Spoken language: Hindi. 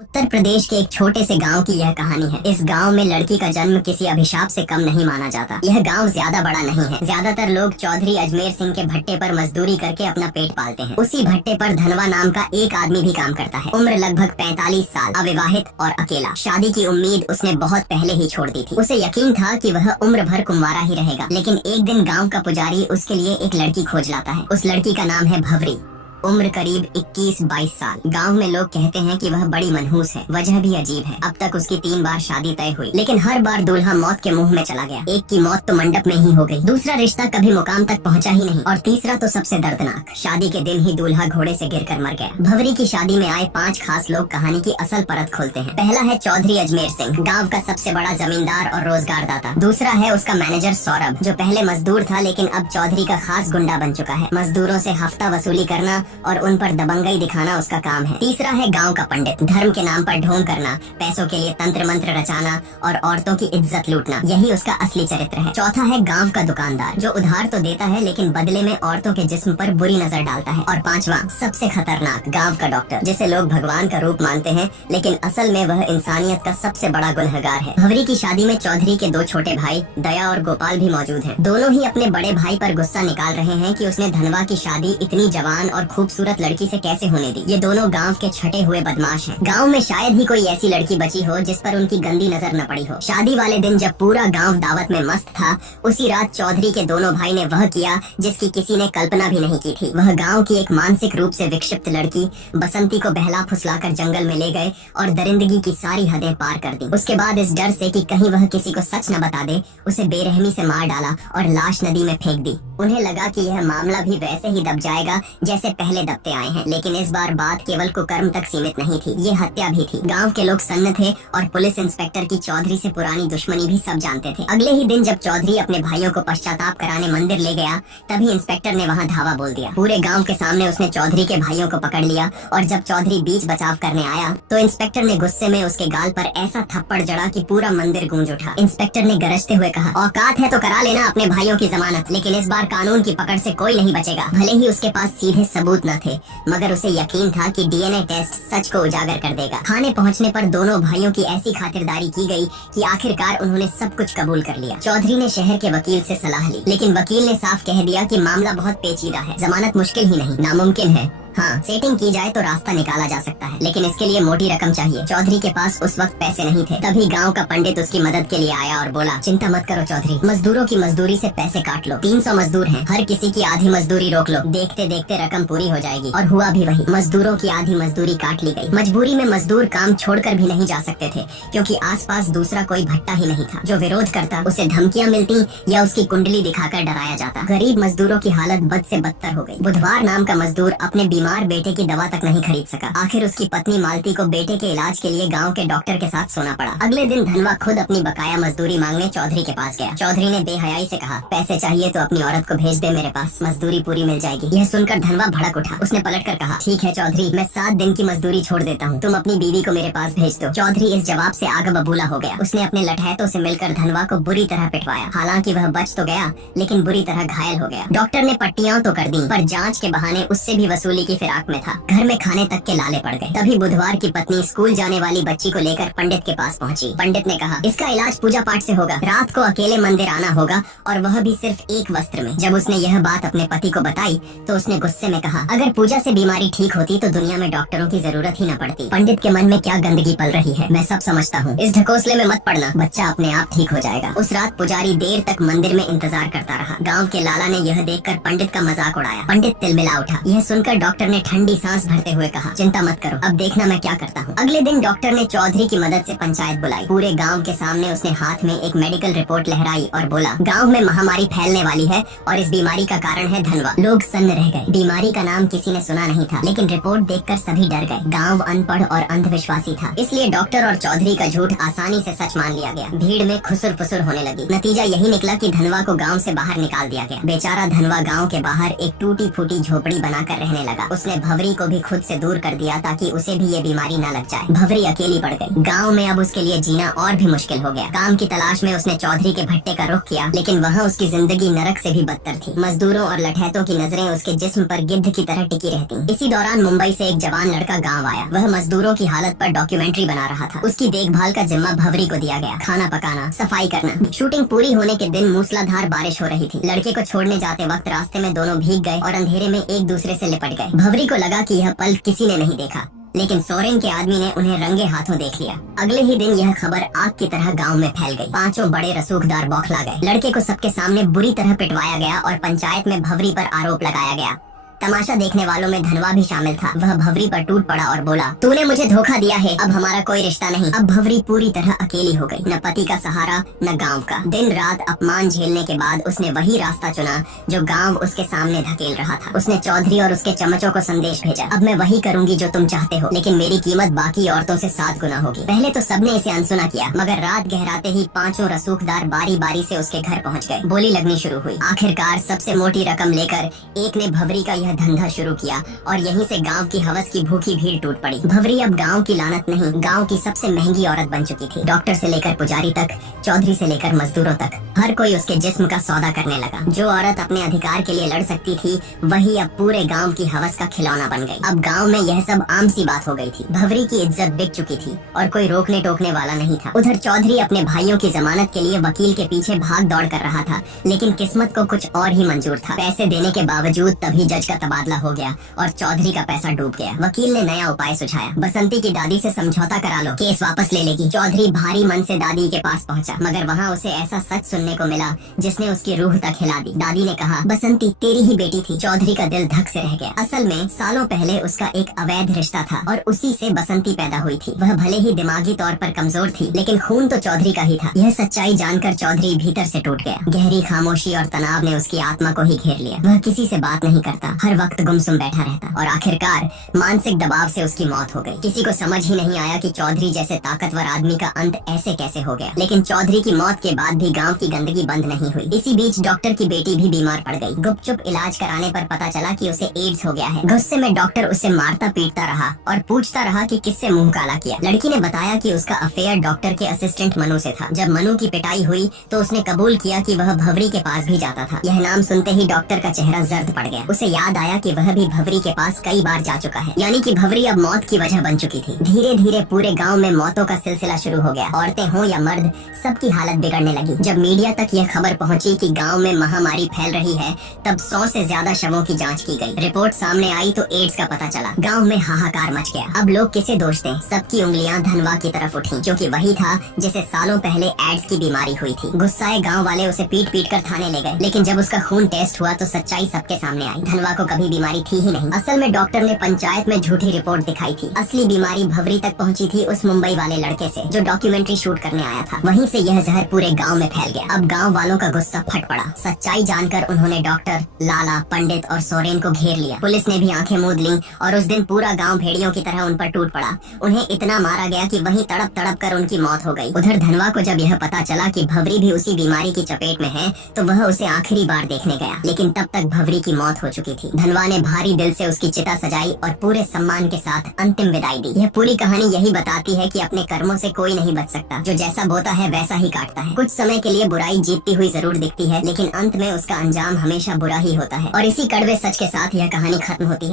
उत्तर प्रदेश के एक छोटे से गांव की यह कहानी है। इस गांव में लड़की का जन्म किसी अभिशाप से कम नहीं माना जाता। यह गांव ज्यादा बड़ा नहीं है। ज्यादातर लोग चौधरी अजमेर सिंह के भट्टे पर मजदूरी करके अपना पेट पालते हैं। उसी भट्टे पर धनवा नाम का एक आदमी भी काम करता है। उम्र लगभग 45 साल, अविवाहित और अकेला। शादी की उम्मीद उसने बहुत पहले ही छोड़ दी थी। उसे यकीन था कि वह उम्र भर कुंवारा ही रहेगा, लेकिन एक दिन गाँव का पुजारी उसके लिए एक लड़की खोज लाता है। उस लड़की का नाम है भवरी। उम्र करीब 21-22 साल। गांव में लोग कहते हैं कि वह बड़ी मनहूस है। वजह भी अजीब है। अब तक उसकी 3 बार शादी तय हुई, लेकिन हर बार दूल्हा मौत के मुंह में चला गया। एक की मौत तो मंडप में ही हो गई, दूसरा रिश्ता कभी मुकाम तक पहुंचा ही नहीं, और तीसरा तो सबसे दर्दनाक, शादी के दिन ही दूल्हा घोड़े से गिरकर मर गया। भवरी की शादी में आए 5 खास लोग कहानी की असल परत खोलते हैं। पहला है चौधरी अजमेर सिंह, गाँव का सबसे बड़ा जमींदार और रोजगार दाता। दूसरा है उसका मैनेजर सौरभ, जो पहले मजदूर था लेकिन अब चौधरी का खास गुंडा बन चुका है। मजदूरों से हफ्ता वसूली करना और उन पर दबंगई दिखाना उसका काम है। तीसरा है गांव का पंडित, धर्म के नाम पर ढोंग करना, पैसों के लिए तंत्र मंत्र रचाना और औरतों की इज्जत लूटना, यही उसका असली चरित्र है। चौथा है गांव का दुकानदार, जो उधार तो देता है लेकिन बदले में औरतों के जिस्म पर बुरी नजर डालता है। और पांचवा, सबसे खतरनाक, गांव का डॉक्टर, जिसे लोग भगवान का रूप मानते हैं लेकिन असल में वह इंसानियत का सबसे बड़ा गुनहगार है। भवरी की शादी में चौधरी के 2 छोटे भाई दया और गोपाल भी मौजूद हैं। दोनों ही अपने बड़े भाई पर गुस्सा निकाल रहे हैं कि उसने धनवा की शादी इतनी जवान और खूबसूरत लड़की से कैसे होने दी। ये दोनों गांव के छठे हुए बदमाश हैं। गांव में शायद ही कोई ऐसी लड़की बची हो जिस पर उनकी गंदी नजर न पड़ी हो। शादी वाले दिन जब पूरा गांव दावत में मस्त था, उसी रात चौधरी के दोनों भाई ने वह किया जिसकी किसी ने कल्पना भी नहीं की थी। वह गांव की एक मानसिक रूप से विक्षिप्त लड़की बसंती को बहला फुसलाकर जंगल में ले गए और दरिंदगी की सारी हदें पार कर दी। उसके बाद इस डर से कि कहीं वह किसी को सच न बता दे, उसे बेरहमी से मार डाला और लाश नदी में फेंक दी। उन्हें लगा कि यह मामला भी वैसे ही दब जाएगा जैसे पहले दबते आए हैं, लेकिन इस बार बात केवल कुकर्म तक सीमित नहीं थी, ये हत्या भी थी। गांव के लोग सन्न थे और पुलिस इंस्पेक्टर की चौधरी से पुरानी दुश्मनी भी सब जानते थे। अगले ही दिन जब चौधरी अपने भाइयों को पश्चाताप कराने मंदिर ले गया, तभी इंस्पेक्टर ने वहां धावा बोल दिया। पूरे गांव के सामने उसने चौधरी के भाइयों को पकड़ लिया और जब चौधरी बीच बचाव करने आया तो इंस्पेक्टर ने गुस्से में उसके गाल पर ऐसा थप्पड़ जड़ा कि पूरा मंदिर गूंज उठा। इंस्पेक्टर ने गरजते हुए कहा, औकात है तो करा लेना अपने भाइयों की जमानत, लेकिन इस बार कानून की पकड़ से कोई नहीं बचेगा। भले ही उसके पास सीधे सबूत न थे, मगर उसे यकीन था कि डीएनए टेस्ट सच को उजागर कर देगा। थाने पहुंचने पर दोनों भाइयों की ऐसी खातिरदारी की गई कि आखिरकार उन्होंने सब कुछ कबूल कर लिया। चौधरी ने शहर के वकील से सलाह ली, लेकिन वकील ने साफ कह दिया कि मामला बहुत पेचीदा है, जमानत मुश्किल ही नहीं नामुमकिन है। हाँ, सेटिंग की जाए तो रास्ता निकाला जा सकता है, लेकिन इसके लिए मोटी रकम चाहिए। चौधरी के पास उस वक्त पैसे नहीं थे। तभी गांव का पंडित उसकी मदद के लिए आया और बोला, चिंता मत करो चौधरी, मजदूरों की मजदूरी से पैसे काट लो। 300 मजदूर हैं, हर किसी की आधी मजदूरी रोक लो, देखते देखते रकम पूरी हो जाएगी। और हुआ भी वही, मजदूरों की आधी मजदूरी काट ली गई। मजबूरी में मजदूर काम छोड़कर भी नहीं जा सकते थे, क्योंकि आसपास दूसरा कोई भट्टा ही नहीं था। जो विरोध करता उसे धमकियाँ मिलती या उसकी कुंडली दिखाकर डराया जाता। गरीब मजदूरों की हालत बद से बदतर हो गई। बुधवार नाम का मजदूर अपने बीमार बेटे की दवा तक नहीं खरीद सका। आखिर उसकी पत्नी मालती को बेटे के इलाज के लिए गांव के डॉक्टर के साथ सोना पड़ा। अगले दिन धनवा खुद अपनी बकाया मजदूरी मांगने चौधरी के पास गया। चौधरी ने बेहयाई से कहा, पैसे चाहिए तो अपनी औरत को भेज दे मेरे पास, मजदूरी पूरी मिल जाएगी। यह सुनकर धनवा भड़क उठा। उसने पलटकर कहा, ठीक है चौधरी, मैं 7 दिन की मजदूरी छोड़ देता हूँ, तुम अपनी बीवी को मेरे पास भेज दो। चौधरी इस जवाब से आग बबूला हो गया। उसने अपने लठैतों से मिलकर धनवा को बुरी तरह पिटवाया। हालांकि वह बच तो गया, लेकिन बुरी तरह घायल हो गया। डॉक्टर ने पट्टियां तो कर दी, पर जांच के बहाने उससे भी वसूली की फिराक में था। घर में खाने तक के लाले पड़ गए। तभी बुधवार की पत्नी स्कूल जाने वाली बच्ची को लेकर पंडित के पास पहुंची। पंडित ने कहा, इसका इलाज पूजा पाठ से होगा, रात को अकेले मंदिर आना होगा, और वह भी सिर्फ एक वस्त्र में। जब उसने यह बात अपने पति को बताई तो उसने गुस्से में कहा, अगर पूजा से बीमारी ठीक होती तो दुनिया में डॉक्टरों की जरूरत ही न पड़ती। पंडित के मन में क्या गंदगी पल रही है, मैं सब समझता हूँ, इस ढकोसले में मत पड़ना, बच्चा अपने आप ठीक हो जाएगा। उस रात पुजारी देर तक मंदिर में इंतजार करता रहा। गाँव के लाला ने यह देखकर पंडित का मजाक उड़ाया। पंडित तिलमिला उठा। यह सुनकर डॉक्टर ने ठंडी सांस भरते हुए कहा, चिंता मत करो, अब देखना मैं क्या करता हूँ। अगले दिन डॉक्टर ने चौधरी की मदद से पंचायत बुलाई। पूरे गांव के सामने उसने हाथ में एक मेडिकल रिपोर्ट लहराई और बोला, गांव में महामारी फैलने वाली है और इस बीमारी का कारण है धनवा। लोग सन्न रह गए। बीमारी का नाम किसी ने सुना नहीं था, लेकिन रिपोर्ट देखकर सभी डर गए। गांव अनपढ़ और अंधविश्वासी था, इसलिए डॉक्टर और चौधरी का झूठ आसानी से सच मान लिया गया। भीड़ में खुसुर फुसुर होने लगी। नतीजा यही निकला कि धनवा को गाँव से बाहर निकाल दिया गया। बेचारा धनवा गाँव के बाहर एक टूटी फूटी झोपड़ी बनाकर रहने लगा। उसने भवरी को भी खुद से दूर कर दिया ताकि उसे भी ये बीमारी न लग जाए। भवरी अकेली पड़ गई। गाँव में अब उसके लिए जीना और भी मुश्किल हो गया। काम की तलाश में उसने चौधरी के भट्टे का रुख किया, लेकिन वहाँ उसकी जिंदगी नरक से भी बदतर थी। मजदूरों और लठैतों की नजरें उसके जिस्म पर गिद्ध की तरह टिकी रहती। इसी दौरान मुंबई से एक जवान लड़का गाँव आया। वह मजदूरों की हालत पर डॉक्यूमेंट्री बना रहा था। उसकी देखभाल का जिम्मा भवरी को दिया गया। खाना पकाना, सफाई करना। शूटिंग पूरी होने के दिन मूसलाधार बारिश हो रही थी। लड़के को छोड़ने जाते वक्त रास्ते में दोनों भीग गए और अंधेरे में एक दूसरे से लिपट गए। भवरी को लगा कि यह पल किसी ने नहीं देखा, लेकिन सोरेन के आदमी ने उन्हें रंगे हाथों देख लिया। अगले ही दिन यह खबर आग की तरह गांव में फैल गई। पांचों बड़े रसूखदार बौखला गए। लड़के को सबके सामने बुरी तरह पिटवाया गया और पंचायत में भवरी पर आरोप लगाया गया। तमाशा देखने वालों में धनवा भी शामिल था। वह भवरी पर टूट पड़ा और बोला, तूने मुझे धोखा दिया है, अब हमारा कोई रिश्ता नहीं। अब भवरी पूरी तरह अकेली हो गई, न पति का सहारा न गांव का। दिन रात अपमान झेलने के बाद उसने वही रास्ता चुना जो गांव उसके सामने धकेल रहा था। उसने चौधरी और उसके चमचों को संदेश भेजा, अब मैं वही करूंगी जो तुम चाहते हो, लेकिन मेरी कीमत बाकी औरतों से 7 गुना होगी। पहले तो सबने इसे अनसुना किया, मगर रात गहराते ही पांचों रसूखदार बारी बारी से उसके घर पहुँच गए। बोली लगनी शुरू हुई। आखिरकार सबसे मोटी रकम लेकर एक ने भवरी का धंधा शुरू किया और यहीं से गांव की हवस की भूखी भीड़ टूट पड़ी। भवरी अब गांव की लानत नहीं, गांव की सबसे महंगी औरत बन चुकी थी। डॉक्टर से लेकर पुजारी तक, चौधरी से लेकर मजदूरों तक, हर कोई उसके जिस्म का सौदा करने लगा। जो औरत अपने अधिकार के लिए लड़ सकती थी, वही अब पूरे गांव की हवस का खिलौना बन गई। अब गांव में यह सब आम सी बात हो गई थी। भवरी की इज्जत बिक चुकी थी और कोई रोकने टोकने वाला नहीं था। उधर चौधरी अपने भाइयों की जमानत के लिए वकील के पीछे भाग दौड़ कर रहा था, लेकिन किस्मत को कुछ और ही मंजूर था। पैसे देने के बावजूद तभी जज का तबादला हो गया और चौधरी का पैसा डूब गया। वकील ने नया उपाय सुझाया, बसंती की दादी से समझौता करा लो, केस वापस ले लेगी। चौधरी भारी मन से दादी के पास पहुंचा, मगर वहां उसे ऐसा सच सुनने को मिला जिसने उसकी रूह तक हिला दी। दादी ने कहा, बसंती तेरी ही बेटी थी। चौधरी का दिल धक से रह गया। असल में सालों पहले उसका एक अवैध रिश्ता था और उसी से बसंती पैदा हुई थी। वह भले ही दिमागी तौर पर कमजोर थी, लेकिन खून तो चौधरी का ही था। यह सच्चाई जानकर चौधरी भीतर से टूट गया। गहरी खामोशी और तनाव ने उसकी आत्मा को ही घेर लिया। वह किसी से बात नहीं करता, हर वक्त गुमसुम बैठा रहता और आखिरकार मानसिक दबाव से उसकी मौत हो गई। किसी को समझ ही नहीं आया कि चौधरी जैसे ताकतवर आदमी का अंत ऐसे कैसे हो गया। लेकिन चौधरी की मौत के बाद भी गांव की गंदगी बंद नहीं हुई। इसी बीच डॉक्टर की बेटी भी बीमार पड़ गई। गुपचुप इलाज कराने पर पता चला कि उसे एड्स हो गया है। गुस्से में डॉक्टर उसे मारता पीटता रहा और पूछता रहा कि किससे मुंह काला किया। लड़की ने बताया कि उसका अफेयर डॉक्टर के असिस्टेंट मनु से था। जब मनु की पिटाई हुई तो उसने कबूल किया कि वह भवरी के पास भी जाता था। यह नाम सुनते ही डॉक्टर का चेहरा जर्द पड़ गया। उसे याद आया कि वह भी भवरी के पास कई बार जा चुका है, यानी कि भवरी अब मौत की वजह बन चुकी थी। धीरे धीरे पूरे गांव में मौतों का सिलसिला शुरू हो गया। औरतें हो या मर्द, सबकी हालत बिगड़ने लगी। जब मीडिया तक यह खबर पहुंची कि गांव में महामारी फैल रही है, तब 100 से ज्यादा शवों की जांच की गई। रिपोर्ट सामने आई तो एड्स का पता चला। गांव में हाहाकार मच गया। अब लोग किसे दोष दें? सबकी उंगलियां धनवा की तरफ उठी, क्योंकि वही था जिसे सालों पहले एड्स की बीमारी हुई थी। गुस्साए गाँव वाले उसे पीट पीट कर थाने ले गए, लेकिन जब उसका खून टेस्ट हुआ तो सच्चाई सबके सामने आई। धनवा को कभी बीमारी थी ही नहीं। असल में डॉक्टर ने पंचायत में झूठी रिपोर्ट दिखाई थी। असली बीमारी भवरी तक पहुंची थी उस मुंबई वाले लड़के से जो डॉक्यूमेंट्री शूट करने आया था। वहीं से यह जहर पूरे गांव में फैल गया। अब गांव वालों का गुस्सा फट पड़ा। सच्चाई जानकर उन्होंने डॉक्टर, लाला, पंडित और सोरेन को घेर लिया। पुलिस ने भी आंखें मूंद लीं और उस दिन पूरा गांव भेड़ियों की तरह उन पर टूट पड़ा। उन्हें इतना मारा गया कि वहीं तड़प तड़प कर उनकी मौत हो गई। उधर धनवा को जब यह पता चला कि भवरी भी उसी बीमारी की चपेट में है, तो वह उसे आखिरी बार देखने गया, लेकिन तब तक भवरी की मौत हो चुकी थी। धनवा ने भारी दिल से उसकी चिता सजाई और पूरे सम्मान के साथ अंतिम विदाई दी। यह पूरी कहानी यही बताती है कि अपने कर्मों से कोई नहीं बच सकता। जो जैसा बोता है वैसा ही काटता है। कुछ समय के लिए बुराई जीतती हुई जरूर दिखती है, लेकिन अंत में उसका अंजाम हमेशा बुरा ही होता है। और इसी कड़वे सच के साथ यह कहानी खत्म होती है।